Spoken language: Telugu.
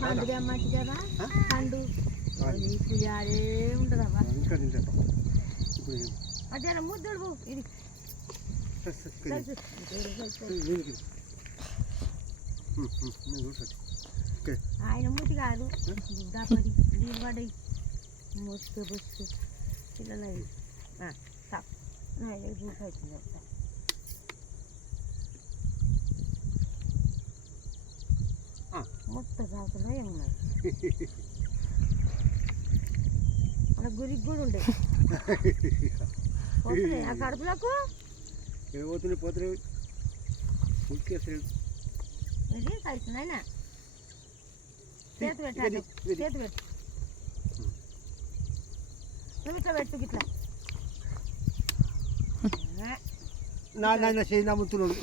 పండు తెమ్మంచి కదా? ఆ? పండు. నీకు అదే ఉండదమ్మా ఇంకా తింటాను ఇప్పుడు నేను- అదే ముద్దుడు పో. ఇది. సరే, సరే, ఇక్కడ కలిసి. ఇది కలిసి. నేను ఇక్కడ. ఉమ్, ఉమ్, నేను కూర్చోండి. ఇక్కడ. ఆయన మూతి కాదు దాపడి దీని పడి మోస్తే బొస్తే పిల్లలు అవి అవుతుంది ఆ. మొత్తం కాకుండా ఏమన్నారు మన గురికి కూడా ఉండే. పోతున్నాయి ఆ కడుపులకు? ఏ పోతున్నాయి ఉడికేస్తాడు ఇది కలిసినాయినా చేతి ఇది, పెట్టాలి ఇది. చేతి పెట్టు. నువ్వు ఇట్లా పెట్టు ఇట్లా నా నా చేయి నమ్ముతున్నాడు